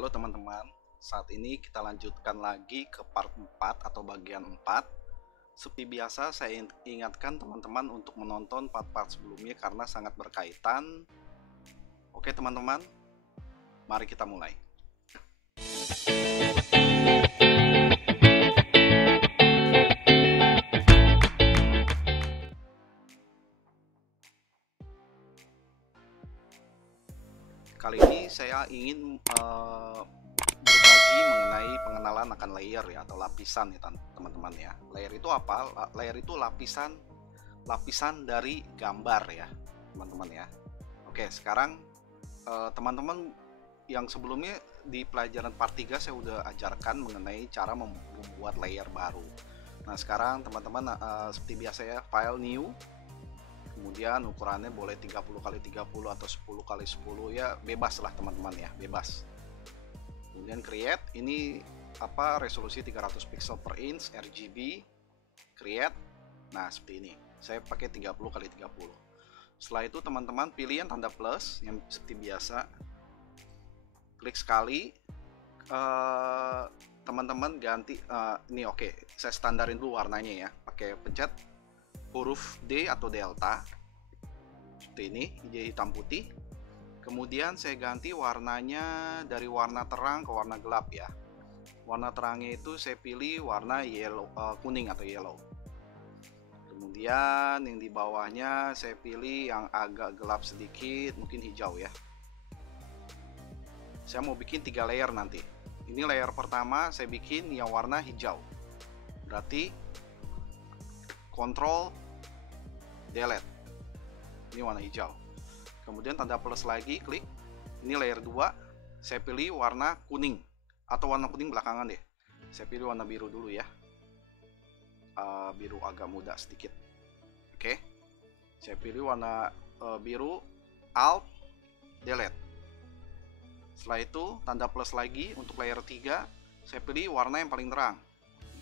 Halo teman-teman, saat ini kita lanjutkan lagi ke part 4 atau bagian 4. Seperti biasa saya ingatkan teman-teman untuk menonton part-part sebelumnya karena sangat berkaitan. Oke teman-teman, mari kita mulai. Kali ini saya ingin berbagi mengenai pengenalan akan layer ya, atau lapisan ya teman-teman ya. Layer itu apa? Layer itu lapisan dari gambar ya teman-teman ya. Oke, sekarang teman-teman yang sebelumnya di pelajaran part 3 saya udah ajarkan mengenai cara membuat layer baru. Nah sekarang teman-teman seperti biasa ya, file new, kemudian ukurannya boleh 30x30 atau 10x10 ya, bebas lah teman-teman ya, bebas. Kemudian create, ini resolusi 300 pixel per inch RGB, create. Nah seperti ini, saya pakai 30x30. Setelah itu teman-teman pilih yang tanda plus yang seperti biasa, klik sekali, teman-teman ganti ini. Oke, saya standarin dulu warnanya ya, pakai pencet huruf D atau delta seperti ini, hijau hitam putih. Kemudian saya ganti warnanya dari warna terang ke warna gelap ya. Warna terangnya itu saya pilih warna yellow, kuning atau yellow. Kemudian yang di bawahnya saya pilih yang agak gelap sedikit, mungkin hijau ya. Saya mau bikin 3 layer nanti. Ini layer pertama saya bikin yang warna hijau, berarti Ctrl delete, ini warna hijau. Kemudian tanda plus lagi, klik. Ini layer 2, saya pilih warna kuning atau warna kuning belakangan deh. Saya pilih warna biru dulu ya, biru agak muda sedikit. Oke, saya pilih warna biru, Alt delete. Setelah itu tanda plus lagi untuk layer 3, saya pilih warna yang paling terang,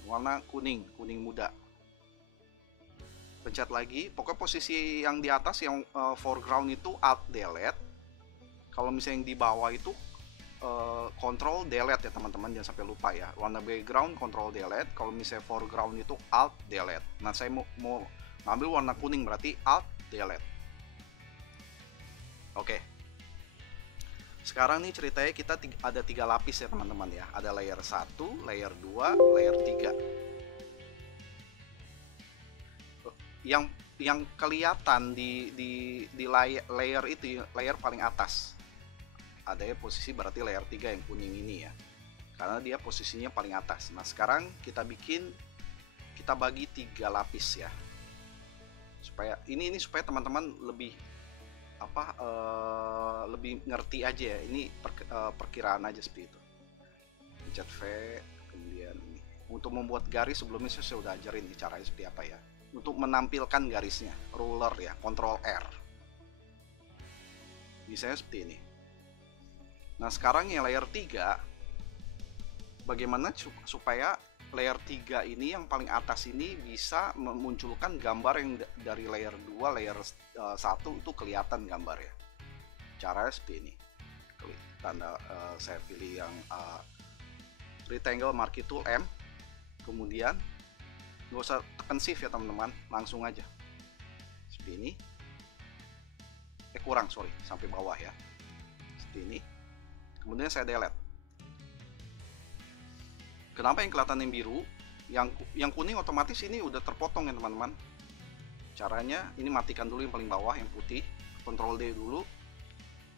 warna kuning muda. Pencet lagi, pokoknya posisi yang di atas yang foreground itu Alt delete. Kalau misalnya yang di bawah itu Control delete ya teman-teman, jangan sampai lupa ya. Warna background Control delete, kalau misalnya foreground itu Alt delete. Nah saya mau ngambil warna kuning, berarti Alt delete. Oke, sekarang nih ceritanya kita ada 3 lapis ya teman-teman ya. Ada layer 1, layer 2, layer 3. Yang kelihatan di layer itu, layer paling atas ada ya posisi, berarti layer 3 yang kuning ini ya, karena dia posisinya paling atas. Nah sekarang kita bagi 3 lapis ya, supaya ini supaya teman-teman lebih lebih ngerti aja ya. Ini perkiraan aja seperti itu. Pencet V, kemudian ini untuk membuat garis, sebelumnya saya sudah ajarin caranya seperti apa ya. Untuk menampilkan garisnya, ruler ya, Ctrl R. Misalnya seperti ini. Nah sekarang yang layer 3, bagaimana supaya layer 3 ini yang paling atas ini bisa memunculkan gambar yang dari layer 2, layer 1 itu kelihatan gambar ya. Caranya seperti ini. Klik tanda, saya pilih yang rectangle marquee tool M, kemudian nggak usah tekan shift ya teman-teman, langsung aja seperti ini. Kurang, sorry, sampai bawah ya, seperti ini. Kemudian saya delete. Kenapa yang kelihatan yang biru, yang kuning otomatis ini udah terpotong ya teman-teman. Caranya ini matikan dulu yang paling bawah yang putih, Ctrl D dulu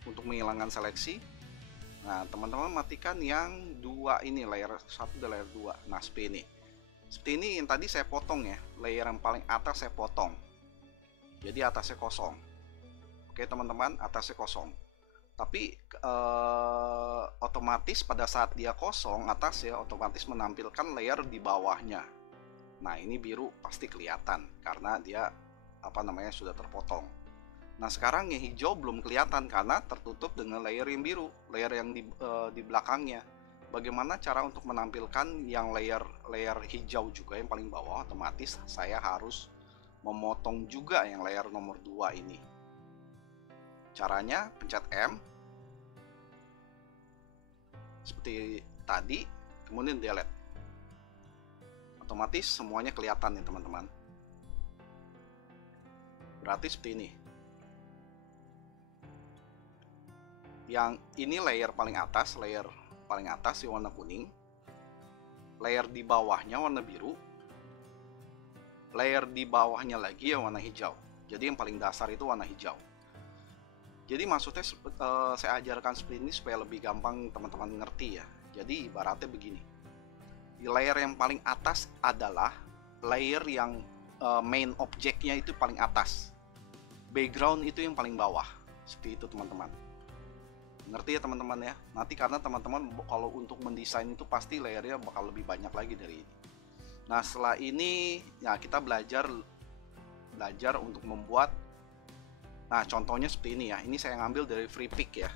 untuk menghilangkan seleksi. Nah teman-teman matikan yang 2 ini, layer 1 dan layer 2. Nah seperti ini. Seperti ini yang tadi saya potong ya, layer yang paling atas saya potong, jadi atasnya kosong. Oke teman-teman, atasnya kosong. Tapi otomatis pada saat dia kosong atas ya, otomatis menampilkan layer di bawahnya. Nah ini biru pasti kelihatan karena dia sudah terpotong. Nah sekarang yang hijau belum kelihatan karena tertutup dengan layer yang biru, layer yang di belakangnya. Bagaimana cara untuk menampilkan yang layer hijau juga yang paling bawah? Otomatis saya harus memotong juga yang layer nomor 2 ini. Caranya pencet M, seperti tadi, kemudian delete. Otomatis semuanya kelihatan nih teman-teman. Berarti seperti ini. Yang ini layer paling atas yang warna kuning. Layer di bawahnya warna biru. Layer di bawahnya lagi yang warna hijau. Jadi yang paling dasar itu warna hijau. Jadi maksudnya saya ajarkan seperti ini supaya lebih gampang teman-teman ngerti ya. Jadi ibaratnya begini. Di layer yang paling atas adalah layer yang main objeknya itu paling atas. Background itu yang paling bawah. Seperti itu teman-teman. Ngerti ya teman-teman ya. Nanti karena teman-teman kalau untuk mendesain itu pasti layernya bakal lebih banyak lagi dari ini. Nah setelah ini ya kita belajar untuk membuat. Nah contohnya seperti ini ya. Ini saya ngambil dari FreePic ya.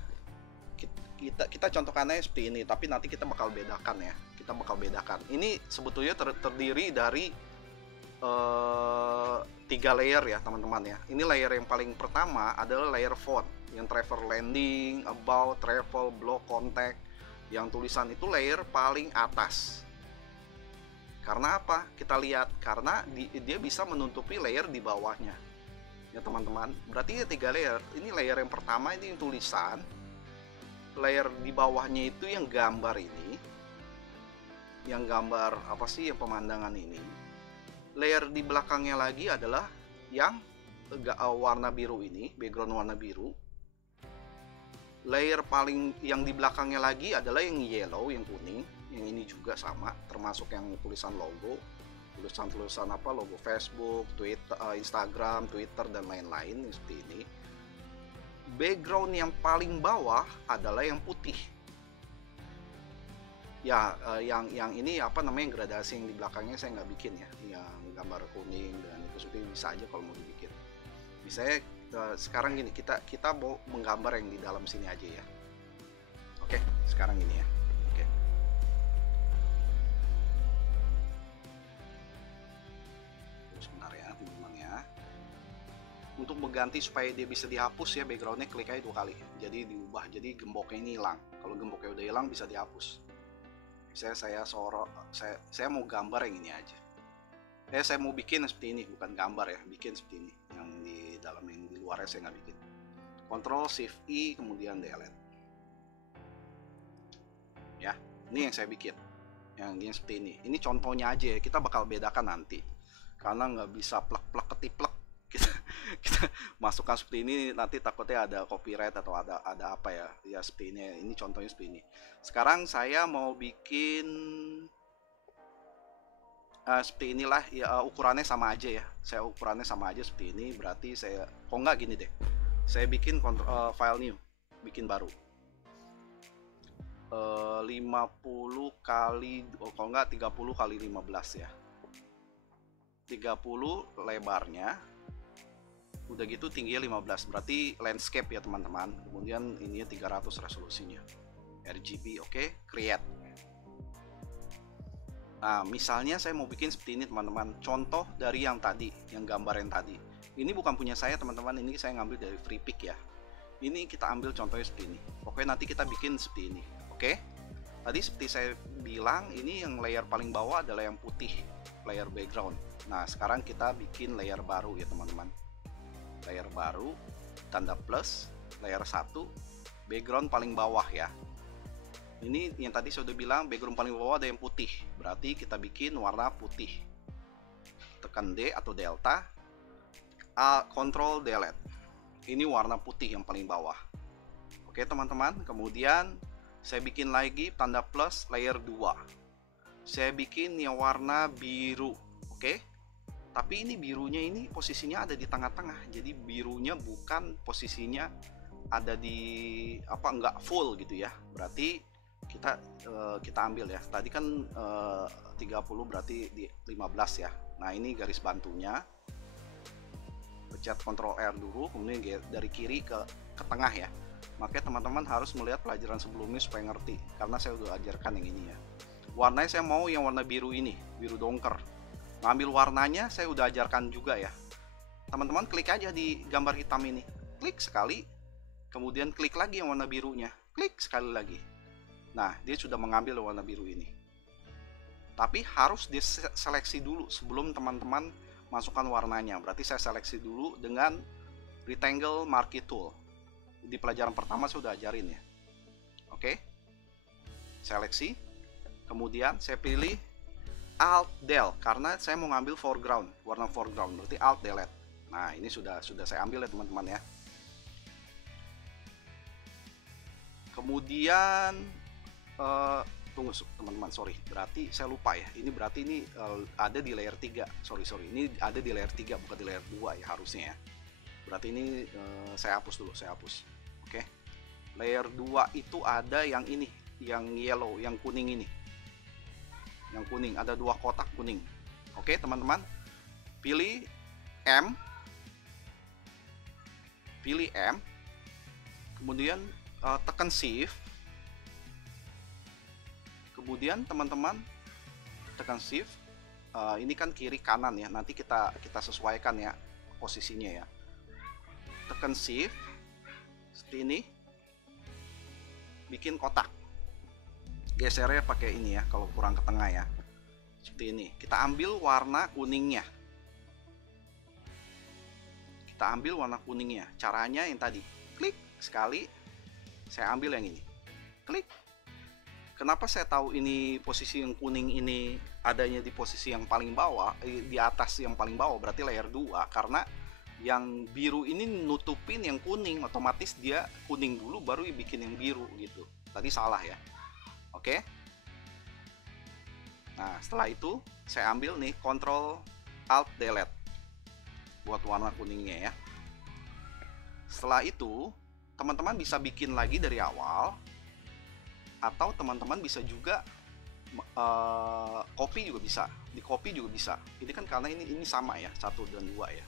Kita contohkannya seperti ini. Tapi nanti kita bakal bedakan ya. Ini sebetulnya terdiri dari 3 layer ya teman-teman ya. Ini layer yang paling pertama adalah layer font. Yang travel landing, about, travel, blog, contact. Yang tulisan itu layer paling atas. Karena apa? Kita lihat. Karena dia bisa menutupi layer di bawahnya. Ya teman-teman, berarti ya 3 layer. Ini layer yang pertama ini yang tulisan. Layer di bawahnya itu yang gambar ini. Yang gambar apa sih yang pemandangan ini. Layer di belakangnya lagi adalah yang warna biru ini, background warna biru. Layer paling yang di belakangnya lagi adalah yang yellow, yang kuning. Yang ini juga sama, termasuk yang tulisan logo. Tulisan apa, logo Facebook, Twitter, Instagram, Twitter dan lain-lain seperti ini. Background yang paling bawah adalah yang putih. Ya, yang ini apa namanya gradasi yang di belakangnya saya nggak bikin ya, yang gambar kuning dan itu seperti bisa aja kalau mau dibikin. Misalnya sekarang gini, kita mau menggambar yang di dalam sini aja ya. Oke, sekarang gini ya. Untuk mengganti supaya dia bisa dihapus ya backgroundnya, klik aja 2 kali jadi diubah, jadi gemboknya ini hilang. Kalau gemboknya udah hilang bisa dihapus. Misalnya saya mau gambar yang ini aja, saya mau bikin seperti ini, bukan gambar ya, bikin seperti ini. Yang di dalam, yang di luarnya saya nggak bikin. Ctrl Shift I kemudian delete ya. Ini yang saya bikin, yang ini seperti ini. Ini contohnya aja ya, kita bakal bedakan nanti karena nggak bisa plek-plek ketiplek. Kita masukkan seperti ini nanti takutnya ada copyright atau ada apa ya seperti ini. Ini contohnya seperti ini. Sekarang saya mau bikin seperti inilah ya, ukurannya sama aja ya. Ukurannya sama aja seperti ini. Berarti saya nggak gini deh, saya bikin file new, bikin baru 50 kali kalau nggak 30 kali 15 ya, 30 lebarnya. Udah gitu tingginya 15, berarti landscape ya teman-teman. Kemudian ininya 300 resolusinya, RGB. Oke, create. Nah misalnya saya mau bikin seperti ini teman-teman, contoh dari yang tadi, yang gambar yang tadi. Ini bukan punya saya teman-teman, ini saya ngambil dari FreePic ya. Ini kita ambil contohnya seperti ini. Oke, nanti kita bikin seperti ini. Oke, tadi seperti saya bilang, ini yang layer paling bawah adalah yang putih, layer background. Nah sekarang kita bikin layer baru ya teman-teman. Layer baru, tanda plus, layer 1, background paling bawah ya. Ini yang tadi saya udah bilang, background paling bawah ada yang putih, berarti kita bikin warna putih. Tekan D atau delta, Ctrl delete. Ini warna putih yang paling bawah. Oke teman-teman, kemudian saya bikin lagi tanda plus, layer 2. Saya bikin yang warna biru. Oke, tapi ini birunya ini posisinya ada di tengah-tengah, jadi birunya bukan posisinya ada di apa, enggak full gitu ya. Berarti kita ambil ya, tadi kan 30 berarti di 15 ya. Nah ini garis bantunya, pencet Ctrl R dulu, kemudian dari kiri ke tengah ya. Makanya teman-teman harus melihat pelajaran sebelumnya supaya ngerti, karena saya udah ajarkan yang ini ya. Warnanya saya mau yang warna biru ini, biru dongker. Ngambil warnanya saya udah ajarkan juga ya. Teman-teman klik aja di gambar hitam ini, klik sekali, kemudian klik lagi yang warna birunya, klik sekali lagi. Nah, dia sudah mengambil warna biru ini. Tapi harus diseleksi dulu sebelum teman-teman masukkan warnanya. Berarti saya seleksi dulu dengan Rectangle Marquee Tool. Di pelajaran pertama saya sudah ajarin ya. Oke. Seleksi. Kemudian saya pilih Alt Del karena saya mau ngambil foreground, warna foreground. Berarti Alt Delete. Nah, ini sudah saya ambil ya teman-teman ya. Kemudian tunggu teman-teman, sorry, berarti saya lupa ya. Ini berarti ini ada di layer 3. Sorry, ini ada di layer 3 bukan di layer 2 ya harusnya ya. Berarti ini saya hapus dulu, saya hapus. Oke. Layer 2 itu ada yang ini, yang yellow, yang kuning ini. Yang kuning, ada 2 kotak kuning. Oke, teman-teman. Pilih M. Pilih M. Kemudian tekan shift, kemudian teman-teman tekan shift, ini kan kiri kanan ya, nanti kita sesuaikan ya posisinya ya. Tekan shift seperti ini, bikin kotak, gesernya pakai ini ya kalau kurang ke tengah ya, seperti ini. Kita ambil warna kuningnya, caranya yang tadi, klik sekali. Saya ambil yang ini, klik. Kenapa saya tahu ini posisi yang kuning ini adanya di posisi yang paling bawah, di atas yang paling bawah, berarti layer 2, karena yang biru ini nutupin yang kuning, otomatis dia kuning dulu baru bikin yang biru gitu. Tadi salah ya. Oke. Nah, setelah itu saya ambil nih Ctrl Alt Delete buat warna kuningnya ya. Setelah itu teman-teman bisa bikin lagi dari awal, atau teman-teman bisa juga copy juga bisa, di copy juga bisa. Ini kan karena ini sama ya, 1 dan 2 ya,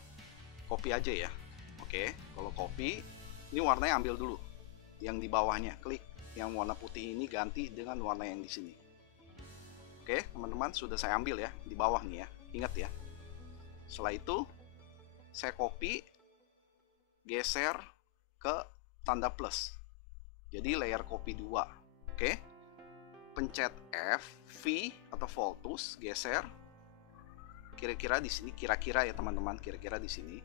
copy aja ya. Oke, kalau copy ini warnanya ambil dulu yang di bawahnya, klik yang warna putih ini ganti dengan warna yang di sini. Oke teman-teman, sudah saya ambil ya di bawah nih ya, ingat ya. Setelah itu saya copy, geser ke tanda plus, jadi layer copy 2. Oke, pencet F, V atau Voltus, geser kira-kira di sini, kira-kira ya teman-teman, kira-kira di sini.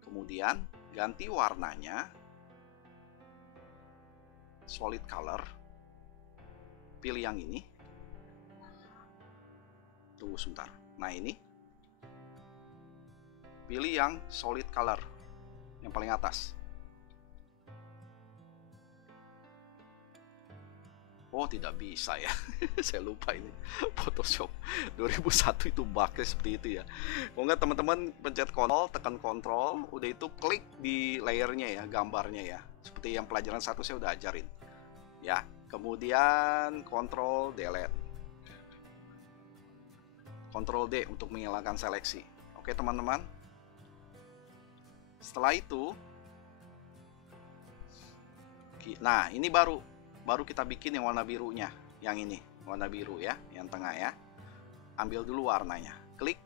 Kemudian ganti warnanya solid color, pilih yang ini. Tunggu sebentar. Nah, ini pilih yang solid color yang paling atas. Oh, tidak bisa ya. Saya lupa ini. Photoshop 2001 itu bugnya seperti itu ya. Kalau nggak teman-teman pencet Ctrl, tekan Ctrl, udah itu klik di layernya ya, gambarnya ya. Seperti yang pelajaran 1 saya udah ajarin. Ya, kemudian Ctrl Delete. Ctrl D untuk menghilangkan seleksi. Oke, teman-teman. Setelah itu, nah, ini baru kita bikin yang warna birunya, yang ini warna biru ya, yang tengah ya. Ambil dulu warnanya, klik,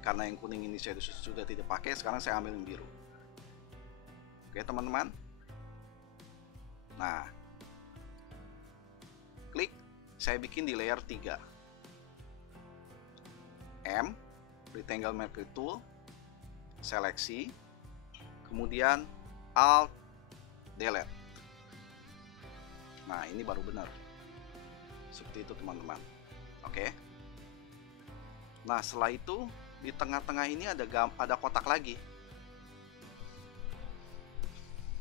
karena yang kuning ini saya sudah tidak pakai, sekarang saya ambil yang biru. Oke teman-teman, nah klik, saya bikin di layer 3, M, Rectangle Marquee Tool, seleksi, kemudian Alt Delete. Nah, ini baru benar. Seperti itu teman-teman. Oke. Nah, setelah itu di tengah-tengah ini ada kotak lagi.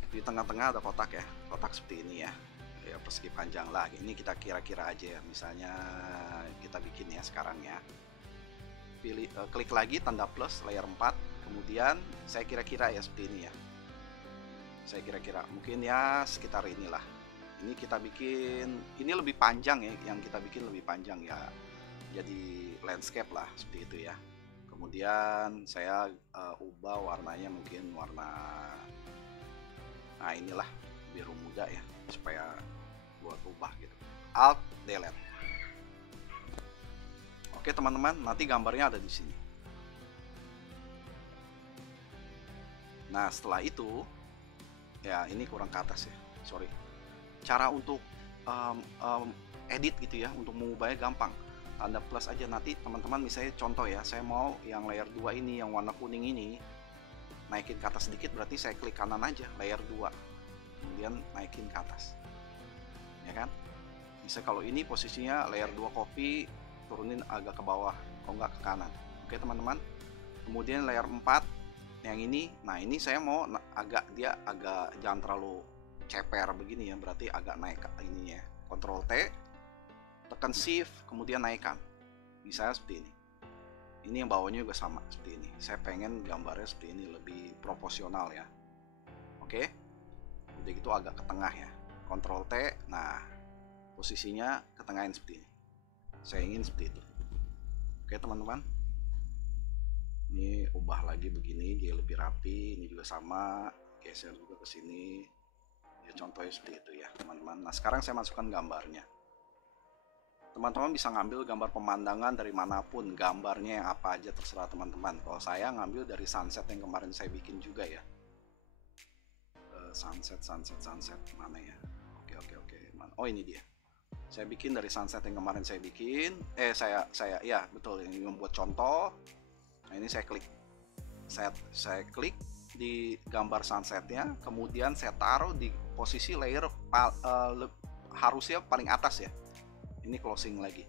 Di tengah-tengah ada kotak ya. Kotak seperti ini ya. Ya, persegi panjang lah. Ini kita kira-kira aja ya. Misalnya kita bikin ya sekarang ya. Pilih klik lagi tanda plus layer 4. Kemudian saya kira-kira ya seperti ini ya. Saya kira-kira mungkin ya sekitar inilah. Ini kita bikin, ini lebih panjang ya, yang kita bikin lebih panjang ya, jadi landscape lah seperti itu ya. Kemudian saya ubah warnanya mungkin warna, nah inilah biru muda ya, supaya buat ubah gitu. Alt Delete. Oke teman-teman, nanti gambarnya ada di sini. Nah setelah itu ya, ini kurang ke atas ya, sorry. Cara untuk edit gitu ya, untuk mengubahnya gampang. Tanda plus aja. Nanti teman-teman misalnya contoh ya, saya mau yang layer 2 ini yang warna kuning ini naikin ke atas sedikit, berarti saya klik kanan aja layer 2, kemudian naikin ke atas, ya kan. Misalnya kalau ini posisinya layer 2 copy, turunin agak ke bawah, kalau nggak ke kanan. Oke teman-teman. Kemudian layer 4 yang ini, nah ini saya mau dia agak jangan terlalu ceper begini ya, berarti agak naik ke ininya. Ctrl T, tekan shift, kemudian naikkan, misalnya seperti ini. Ini yang bawahnya juga sama seperti ini. Saya pengen gambarnya seperti ini, lebih proporsional ya. Oke, udah gitu agak ke tengah ya. Ctrl T, nah posisinya ke tengahin seperti ini. Saya ingin seperti itu. Oke teman-teman, ini ubah lagi begini, dia lebih rapi. Ini juga sama, geser juga ke sini. Ya contohnya seperti itu ya teman-teman. Nah sekarang saya masukkan gambarnya. Teman-teman bisa ngambil gambar pemandangan dari manapun, gambarnya yang apa aja terserah teman-teman. Kalau saya ngambil dari sunset yang kemarin saya bikin juga ya. Sunset mana ya? Oke, mana? Oh ini dia. Saya bikin dari sunset yang kemarin saya bikin. Saya ya betul, ini membuat contoh. Nah ini saya klik. Saya klik di gambar sunsetnya, kemudian saya taruh di posisi layer harusnya paling atas ya. Ini closing lagi.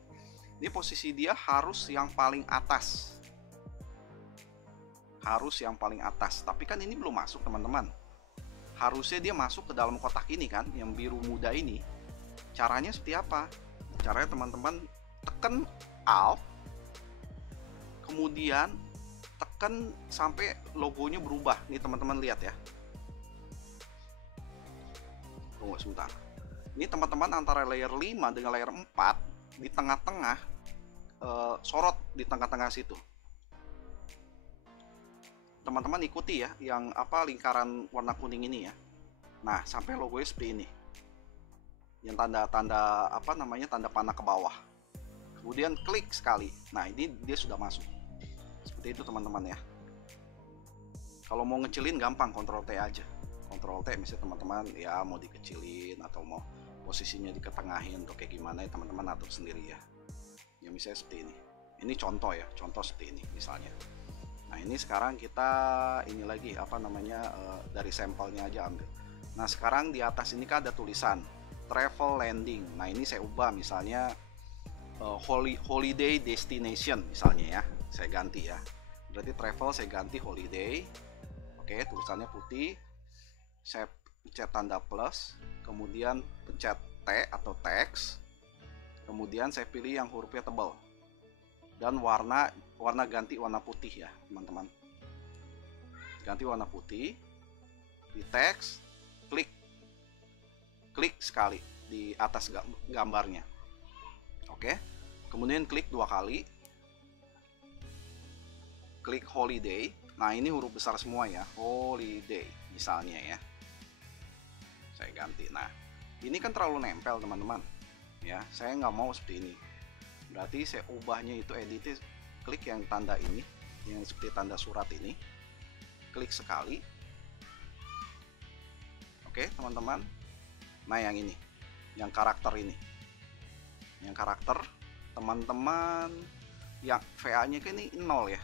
Ini posisi dia harus yang paling atas. Harus yang paling atas. Tapi kan ini belum masuk teman-teman. Harusnya dia masuk ke dalam kotak ini kan, yang biru muda ini. Caranya seperti apa? Caranya teman-teman tekan Alt, kemudian tekan sampai logonya berubah. Nih teman-teman lihat ya. Tunggu sebentar. Ini teman-teman antara layer 5 dengan layer 4 di tengah-tengah, sorot di tengah-tengah situ. Teman-teman ikuti ya, yang apa lingkaran warna kuning ini ya. Nah sampai logonya seperti ini, yang tanda-tanda apa namanya, tanda panah ke bawah. Kemudian klik sekali. Nah ini dia sudah masuk. Seperti itu teman-teman ya. Kalau mau ngecilin gampang, Ctrl T aja. Ctrl T misalnya teman-teman ya mau dikecilin atau mau posisinya diketengahin atau kayak gimana ya teman-teman atur sendiri ya. Ya misalnya seperti ini. Ini contoh ya, contoh seperti ini misalnya. Nah ini sekarang kita ini lagi apa namanya, dari sampelnya aja ambil. Nah sekarang di atas ini kan ada tulisan travel landing. Nah ini saya ubah misalnya holiday destination misalnya ya. Saya ganti ya. Berarti travel saya ganti holiday. Oke, tulisannya putih. Saya pencet tanda plus, kemudian pencet T atau text, kemudian saya pilih yang hurufnya tebal dan warna ganti warna putih ya teman-teman. Ganti warna putih di teks, klik sekali di atas gambarnya. Oke, kemudian klik 2 kali, klik holiday. Nah ini huruf besar semua ya, holiday misalnya ya. Saya ganti. Nah ini kan terlalu nempel teman-teman ya, saya nggak mau seperti ini. Berarti saya ubahnya itu edit, klik yang tanda ini, yang seperti tanda surat ini, klik sekali. Oke teman-teman. Nah yang ini, yang karakter ini, yang karakter teman-teman, yang VA nya kan ini 0 ya,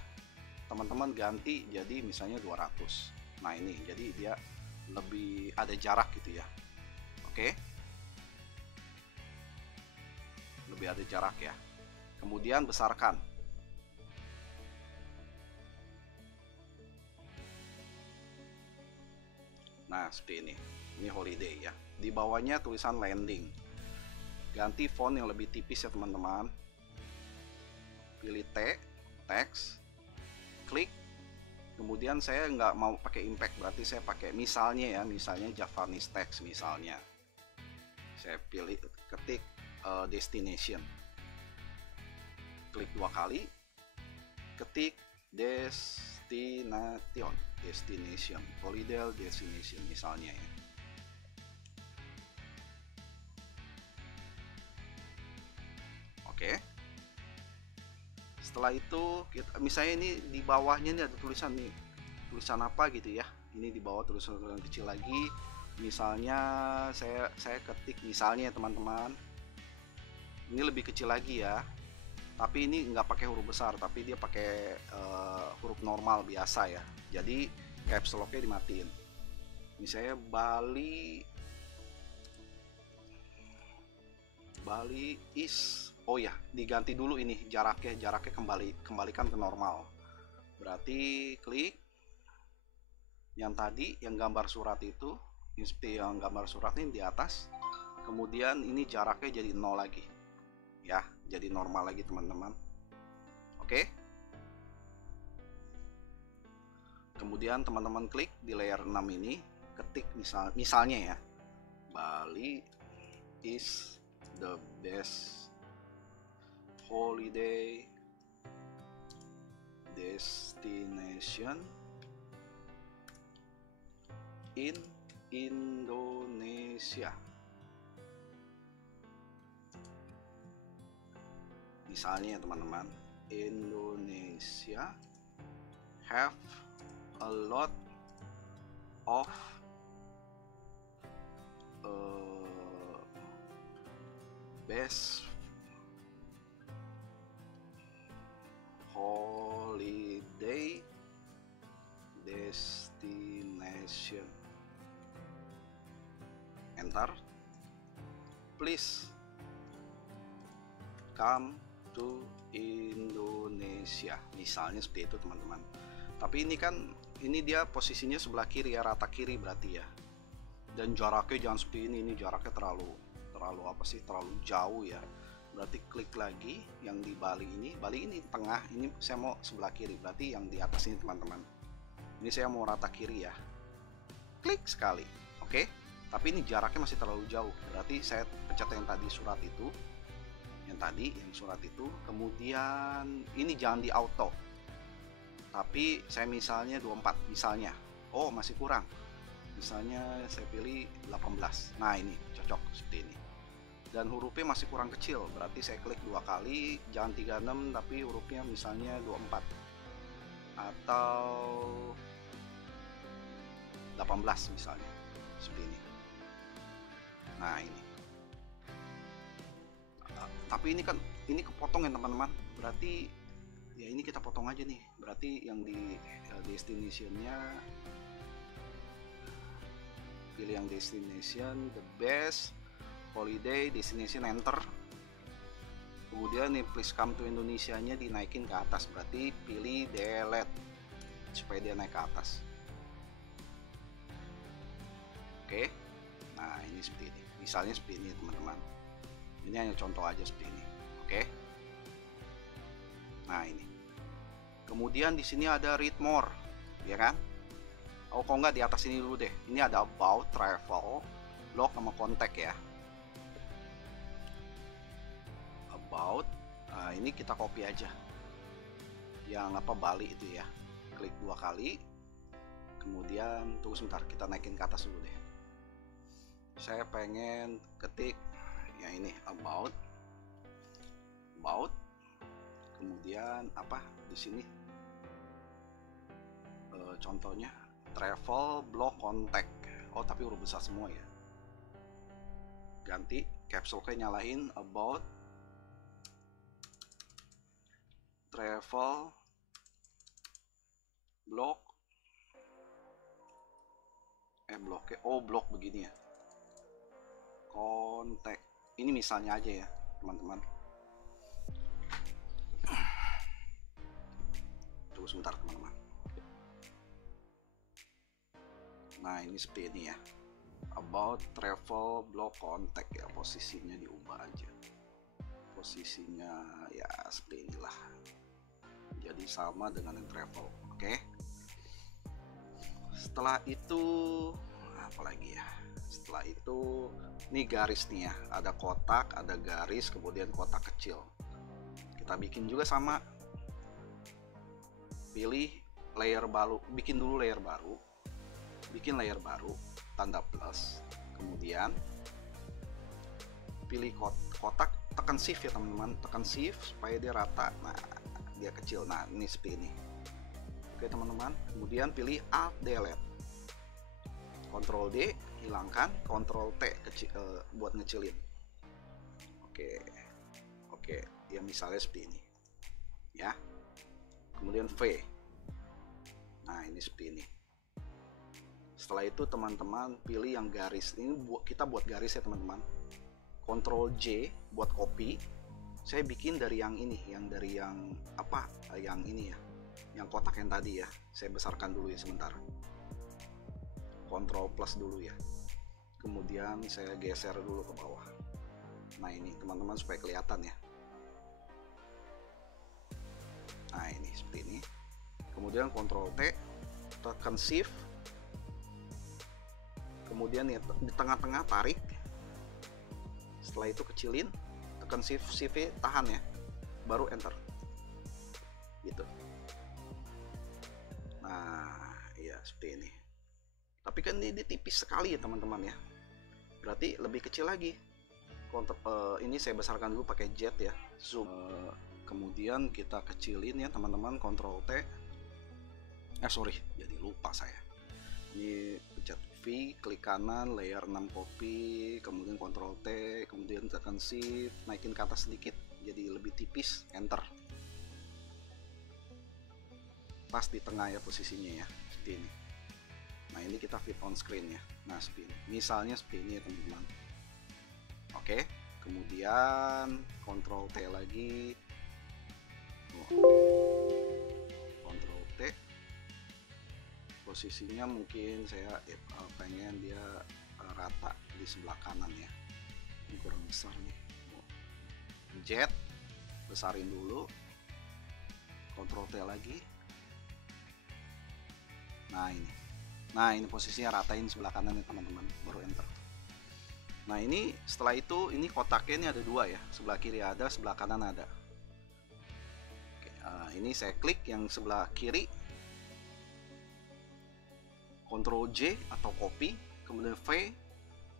teman-teman ganti jadi misalnya 200. Nah ini jadi dia lebih ada jarak gitu ya. Oke, lebih ada jarak ya. Kemudian besarkan. Nah seperti ini holiday ya. Di bawahnya tulisan landing. Ganti font yang lebih tipis ya teman-teman. Pilih text, klik. Kemudian saya nggak mau pakai impact, berarti saya pakai misalnya Javanese text misalnya. Saya pilih, ketik destination, klik 2 kali, ketik destination, holiday destination misalnya ya. Oke. Setelah itu misalnya ini di bawahnya ini ada tulisan nih, tulisan apa gitu ya. Ini di bawah tulisan kecil lagi, Misalnya saya ketik misalnya ya teman-teman, ini lebih kecil lagi ya, tapi ini nggak pakai huruf besar, tapi dia pakai huruf normal biasa ya, jadi caps locknya dimatiin. Misalnya Bali is, oh ya diganti dulu ini jaraknya kembalikan ke normal. Berarti klik yang tadi yang gambar surat itu, seperti yang gambar surat ini di atas, kemudian ini jaraknya jadi 0 lagi ya, jadi normal lagi teman-teman. Oke, kemudian teman-teman klik di layer 6 ini, ketik misalnya ya, Bali is the best holiday destination in Indonesia. Misalnya teman-teman, Indonesia have a lot of best holiday destination. Enter. Please come to Indonesia. Misalnya seperti itu teman-teman. Tapi ini dia posisinya sebelah kiri ya, rata kiri berarti ya. Dan jaraknya jangan seperti ini jaraknya terlalu jauh ya. Berarti klik lagi yang di Bali ini tengah, ini saya mau sebelah kiri, berarti yang di atas ini teman-teman. Ini saya mau rata kiri ya. Klik sekali. Oke. Tapi ini jaraknya masih terlalu jauh. Berarti saya pencet yang tadi surat itu. Yang surat itu, kemudian ini jangan di auto. Tapi saya misalnya 24 misalnya. Oh, masih kurang. Misalnya saya pilih 18. Nah, ini cocok seperti ini. Dan hurufnya masih kurang kecil, berarti saya klik 2 kali, jangan 36 tapi hurufnya misalnya 24 atau 18 misalnya, seperti ini. Nah, ini. Tapi ini kepotong ya teman-teman, berarti ya ini kita potong aja nih, berarti yang di destination-nya, pilih yang destination, the best holiday destination, enter. Kemudian nih please come to Indonesia nya dinaikin ke atas, berarti pilih delete supaya dia naik ke atas. Oke, nah ini seperti ini, misalnya seperti ini teman-teman. Ini hanya contoh aja seperti ini. Oke, nah ini. Kemudian di sini ada read more, ya kan? Oh, kok nggak di atas ini dulu deh. Ini ada about, travel, blog, sama kontak ya. About, nah ini kita copy aja yang Bali itu ya, klik 2 kali, kemudian tunggu sebentar, kita naikin ke atas dulu deh. Saya pengen ketik yang ini, about, kemudian di sini contohnya travel, blog, kontak. Oh, tapi huruf besar semua ya. Ganti caps lock-nya, nyalain about, travel, blog, blog begini ya, kontak. Ini misalnya aja ya teman-teman. Tunggu sebentar teman-teman. Nah, ini seperti ini ya, about, travel, blog, kontak ya, posisinya diubah aja, posisinya ya seperti inilah, jadi sama dengan yang travel. Oke. Setelah itu apalagi ya, setelah itu ini garis nih ya, ada kotak, ada garis, kemudian kotak kecil. Kita bikin juga sama, pilih layer baru, bikin layer baru, tanda plus, kemudian pilih kotak, tekan shift ya teman-teman, tekan shift supaya dia rata. Nah, dia kecil. Nah, ini seperti ini. Oke teman-teman, kemudian pilih alt delete, Ctrl D hilangkan, Ctrl T buat ngecilin. Oke, ya misalnya seperti ini ya. Kemudian V. Nah, ini seperti ini. Setelah itu teman-teman pilih yang garis. Ini kita buat garis ya teman-teman. Ctrl J buat copy. Saya bikin dari yang ini, yang apa? Yang ini ya. Yang kotak yang tadi ya. Saya besarkan dulu ya sebentar. Ctrl plus dulu ya. Kemudian saya geser dulu ke bawah. Nah, ini teman-teman supaya kelihatan ya. Nah, ini seperti ini. Kemudian Ctrl T, tekan Shift. Kemudian ya, di tengah-tengah tarik. Setelah itu kecilin, tekan Shift tahan ya. Baru enter. Gitu. Nah, iya seperti ini. Tapi kan ini tipis sekali ya teman-teman ya. Berarti lebih kecil lagi. Ini saya besarkan dulu pakai jet ya, zoom. Kemudian kita kecilin ya teman-teman, Ctrl T. Sorry, jadi lupa saya. Ini pencet V, klik kanan, layer 6 copy, kemudian Ctrl T, kemudian tekan Shift, naikin ke atas sedikit, jadi lebih tipis, enter. Pas di tengah ya posisinya ya, seperti ini. Nah, ini kita fit on screen ya. Nah, seperti ini. Misalnya seperti ini ya teman-teman. Oke, kemudian Ctrl T lagi, Ctrl T, posisinya mungkin saya pengen dia rata di sebelah kanan ya. Ini kurang besar nih. Jet, besarin dulu, Ctrl T lagi. Nah ini posisinya ratain sebelah kanan ya teman-teman, baru enter. Nah, ini setelah itu ini kotaknya ini ada dua ya, sebelah kiri ada, sebelah kanan ada. Oke, ini saya klik yang sebelah kiri, Ctrl J atau copy, kemudian V,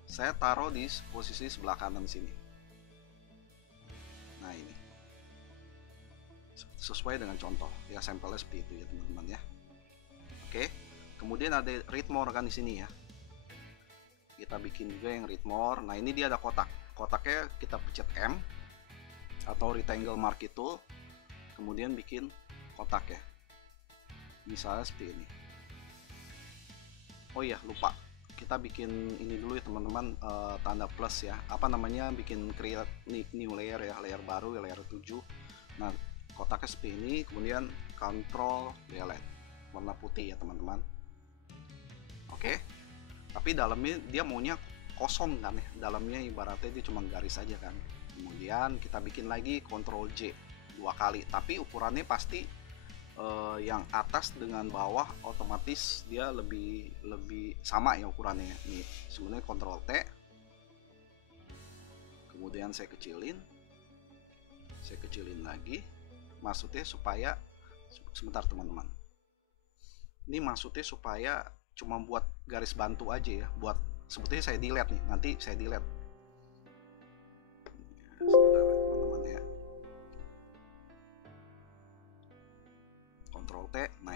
saya taruh di posisi sebelah kanan sini. Nah, ini sesuai dengan contoh ya, sampelnya seperti itu ya teman-teman ya. Oke, kemudian ada read more kan di sini ya. Kita bikin juga yang read more. Nah, ini dia ada kotaknya kita pencet M atau rectangle marquee tool, kemudian bikin kotak ya, misalnya seperti ini. Oh iya, lupa, kita bikin ini dulu ya teman-teman, tanda plus ya, apa namanya, bikin create new layer ya, layer baru ya, layer 7. Nah, kotaknya seperti ini, kemudian Ctrl delete, warna putih ya teman-teman. Oke. Tapi dalamnya dia maunya kosong kan ya, dalamnya ibaratnya dia cuma garis aja kan. Kemudian kita bikin lagi Ctrl J 2 kali, tapi ukurannya pasti yang atas dengan bawah otomatis dia lebih sama ya ukurannya. Nih sebenarnya Ctrl T, kemudian saya kecilin lagi, maksudnya supaya, sebentar teman-teman, ini maksudnya supaya cuma buat garis bantu aja ya, buat sebetulnya saya delete nih, nanti saya delete. Sebentar teman-teman ya. Ctrl T. Nah,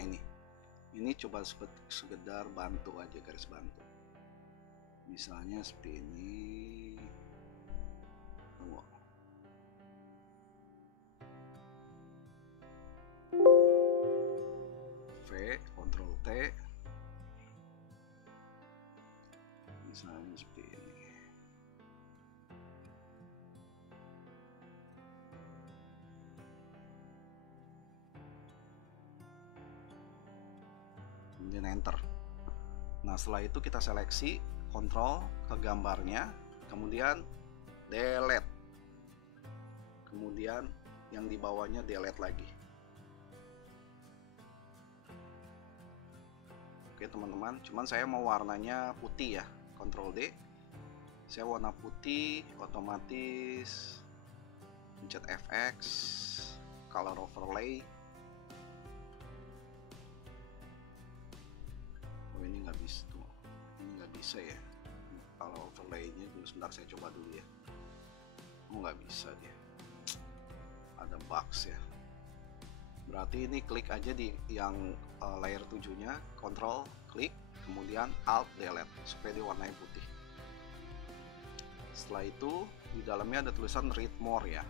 ini coba sekedar bantu aja, garis bantu. Misalnya seperti ini. V, Ctrl T. Misalnya seperti ini. Kemudian enter. Nah, setelah itu kita seleksi, kontrol ke gambarnya, kemudian delete, kemudian yang di bawahnya delete lagi. Oke teman-teman, cuman saya mau warnanya putih ya, Ctrl D, saya warna putih, otomatis pencet FX, color overlay. Oh, ini nggak bisa tuh, ini nggak bisa ya, kalau overlaynya dulu, sebentar saya coba dulu ya. Oh, nggak bisa dia, ada bugs ya. Berarti ini klik aja di yang layer 7 nya, Ctrl klik, kemudian Alt delete supaya dia warnanya putih. Setelah itu di dalamnya ada tulisan read more ya.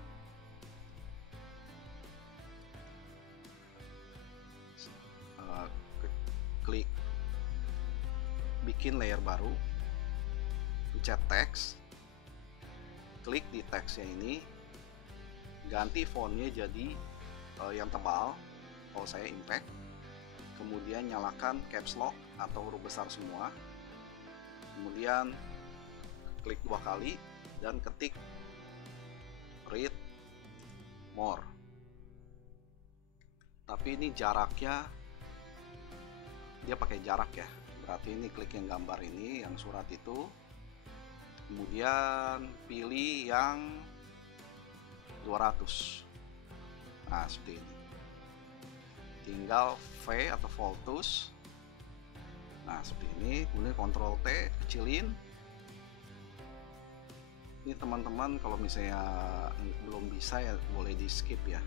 Klik bikin layer baru, pencet teks, klik di teksnya ini, ganti fontnya jadi yang tebal, kalau saya impact, kemudian nyalakan caps lock atau huruf besar semua, kemudian klik 2 kali dan ketik read more. Tapi ini jaraknya dia pakai jarak ya, berarti ini klik yang gambar ini, yang surat itu, kemudian pilih yang 200. Nah seperti ini, tinggal V atau Voltus. Nah seperti ini, kemudian Ctrl T, kecilin. Ini teman-teman kalau misalnya belum bisa ya boleh di skip ya,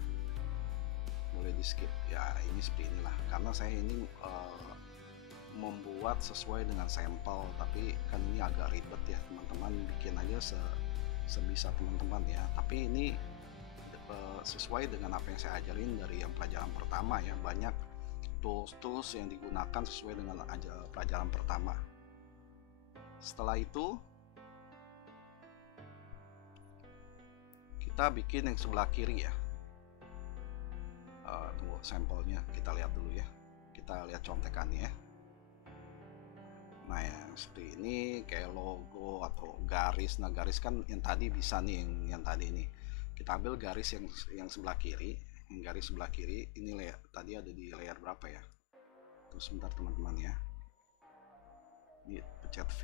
boleh di skip ya. Ini seperti inilah, karena saya ini membuat sesuai dengan sampel, tapi kan ini agak ribet ya teman-teman, bikin aja sebisa teman-teman ya. Tapi ini sesuai dengan apa yang saya ajarin dari yang pelajaran pertama ya, banyak tools yang digunakan sesuai dengan pelajaran pertama. Setelah itu kita bikin yang sebelah kiri ya. Tunggu sampelnya kita lihat dulu ya, kita lihat contekannya ya. Nah ya seperti ini, kayak logo atau garis. Nah garis kan yang tadi bisa nih, yang tadi ini kita ambil garis yang sebelah kiri, yang garis sebelah kiri ini layer tadi ada di layer berapa ya. Terus sebentar teman-teman ya, ini pencet V,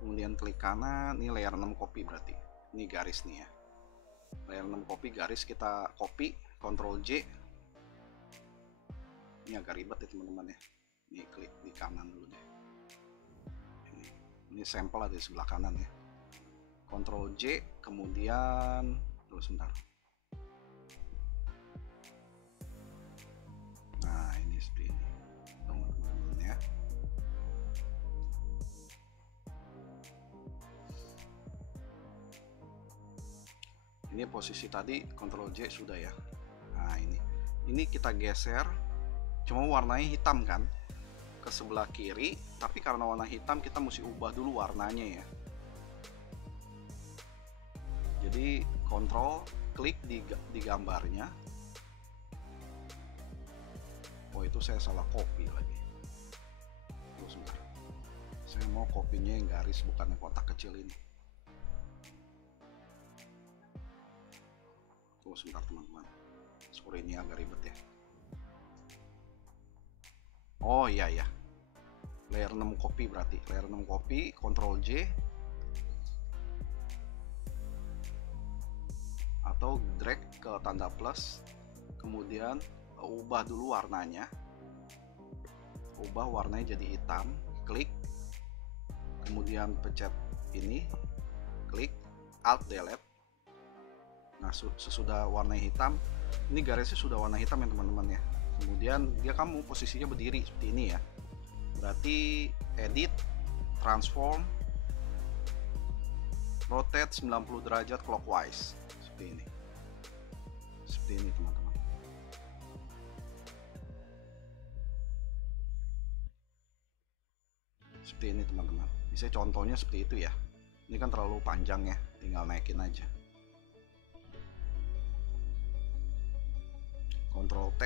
kemudian klik kanan, ini layer 6 copy, berarti ini garis nih ya, layer 6 copy garis, kita copy, Ctrl J. Ini agak ribet ya teman-teman ya, ini klik di kanan dulu deh. Ini sampel ada di sebelah kanan ya, Ctrl J, kemudian terus sebentar. Nah ini seperti ini teman-teman ya. Ini posisi tadi Ctrl J sudah ya. Nah ini kita geser, cuma warnanya hitam kan ke sebelah kiri, tapi karena warna hitam kita mesti ubah dulu warnanya ya. Jadi kontrol klik di gambarnya. Oh itu saya salah copy lagi. Terus sebentar, saya mau kopinya yang garis bukan yang kotak kecil ini. Tunggu sebentar teman-teman, sorry ini agak ribet ya. Oh iya ya, layer 6 copy, berarti layer 6 copy, Ctrl J atau drag ke tanda plus, kemudian ubah dulu warnanya, ubah warnanya jadi hitam, klik, kemudian pencet ini, klik Alt Delete. Nah sesudah warna hitam, ini garisnya sudah warna hitam ya teman-teman ya. Kemudian kamu posisinya berdiri seperti ini ya, berarti edit, transform, rotate 90 derajat clockwise, seperti ini teman-teman. Seperti ini teman-teman, bisa contohnya seperti itu ya. Ini kan terlalu panjang ya, tinggal naikin aja. Ctrl T,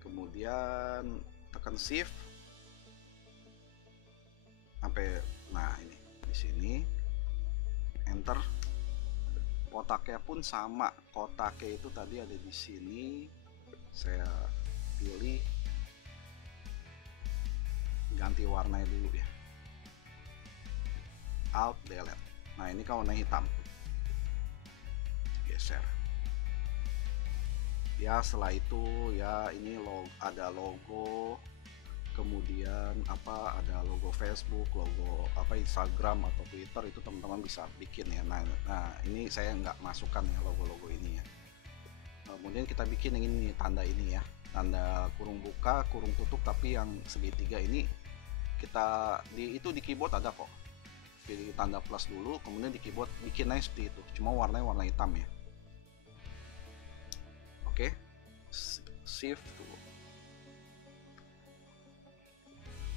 kemudian tekan Shift sampai, nah ini di sini, Enter. Kotaknya pun sama, kotaknya itu tadi ada di sini, saya pilih, ganti warnanya dulu ya, Alt Delete. Nah ini kan warna hitam, geser ya. Setelah itu ya ini ada logo, kemudian apa, ada logo Facebook, logo apa Instagram atau Twitter, itu teman-teman bisa bikin ya. Nah ini saya nggak masukkan ya logo-logo ini ya. Kemudian kita bikin yang ini, tanda ini ya, tanda kurung buka kurung tutup, tapi yang segitiga ini kita itu di keyboard ada kok. pilih tanda plus dulu, kemudian di keyboard bikin aja seperti itu, cuma warnanya warna hitam ya. Oke, shift dulu,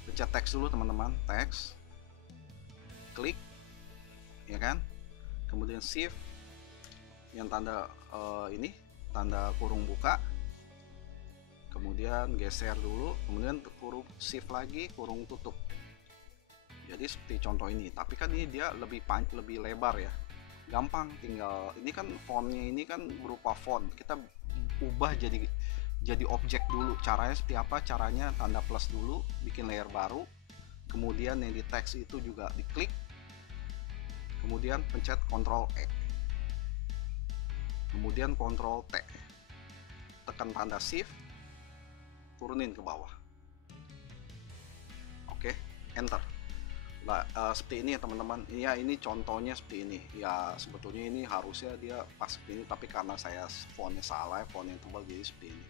pencet teks dulu teman-teman, teks, klik ya kan, kemudian shift yang tanda ini tanda kurung buka, kemudian geser dulu, kemudian kurung shift lagi, kurung tutup. Jadi seperti contoh ini, tapi kan ini dia lebih lebar ya, gampang, tinggal ini kan fontnya ini kan berupa font, kita ubah jadi objek dulu. Caranya seperti apa? Caranya tanda plus dulu, bikin layer baru, kemudian yang di teks itu juga diklik, kemudian pencet Ctrl E, kemudian Ctrl T, tekan tanda shift, turunin ke bawah. Oke, enter. Nah, seperti ini ya teman-teman. Ya, ini contohnya seperti ini ya. Sebetulnya ini harusnya dia pas seperti ini, tapi karena saya fontnya salah, font yang tebal, jadi seperti ini.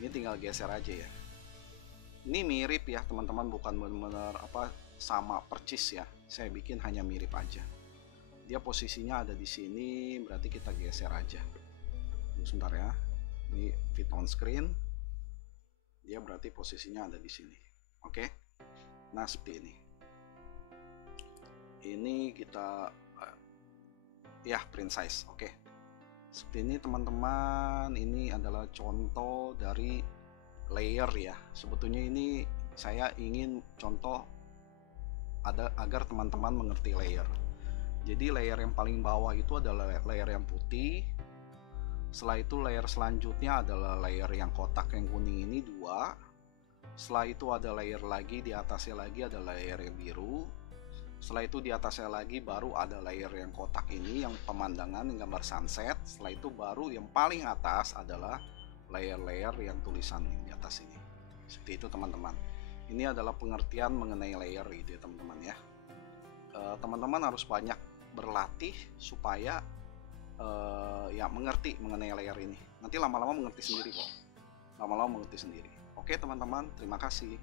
Ini tinggal geser aja ya. Ini mirip ya teman-teman, bukan benar-benar apa sama percis ya. Saya bikin hanya mirip aja. Dia posisinya ada di sini, berarti kita geser aja. Sebentar ya. Ini fit on screen. Dia berarti posisinya ada di sini. Oke. Nah, seperti ini. Ini kita ya print size. Oke, seperti ini teman-teman. Ini adalah contoh dari layer ya. Sebetulnya ini saya ingin contoh agar teman-teman mengerti layer. Jadi layer yang paling bawah itu adalah layer yang putih. Setelah itu layer selanjutnya adalah layer yang kotak yang kuning ini 2. Setelah itu ada layer lagi, di atasnya lagi ada layer yang biru. Setelah itu di atasnya lagi baru ada layer yang kotak ini, yang pemandangan yang gambar sunset. Setelah itu baru yang paling atas adalah layer-layer yang tulisan yang di atas ini. Seperti itu teman-teman. Ini adalah pengertian mengenai layer gitu ya teman-teman ya. Teman-teman harus banyak berlatih supaya ya mengerti mengenai layer ini. Nanti lama-lama mengerti sendiri kok. Lama-lama mengerti sendiri. Oke teman-teman, terima kasih.